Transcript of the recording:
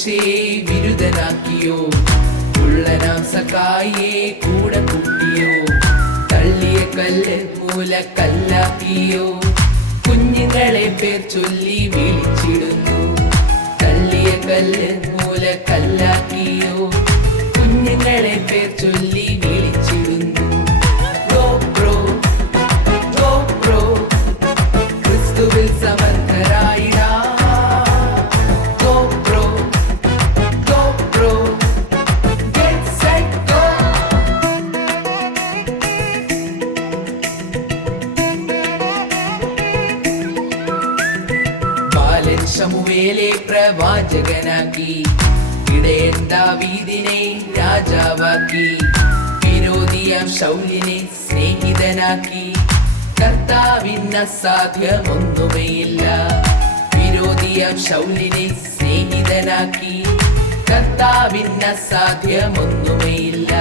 മോശേ വിരുദ്ധനാക്കിയോ, ഉള്ളനാം സഖായിയെ കൂടെ കൂട്ടിയോ, തള്ളിയ കല്ല് മൂലക്കല്ലാക്കിയോ, കുഞ്ഞുങ്ങളെ പേർ ചൊല്ലി വിളിച്ചിടുന്നു. തള്ളിയ കല്ല് മൂലക്കല്ലാക്കിയോ, കുഞ്ഞുങ്ങളെ പേർ ചൊല്ലി വിളിച്ചിടുന്നു. ഗോപ്രോ ഗോപ്രോ ക്രിസ്തുവിൽ സമർത്ഥരായിടാ. Go pro go pro get set go. ബാലൻ ശമൂവേലെ പ്രവാചകനാക്കി, ഇടയൻ ദാവീദിനെ രാജാവാക്കി, വിരോധിയാം ശൗലിനെ സ്നേഹിതനാക്കി. കർത്താവിന് അസാധ്യമൊന്നുമേയില്ല. വിരോധിയാം ശൗലിനെ സ്നേഹിതനാക്കി, കർത്താവിന് അസാധ്യമൊന്നുമേയില്ല.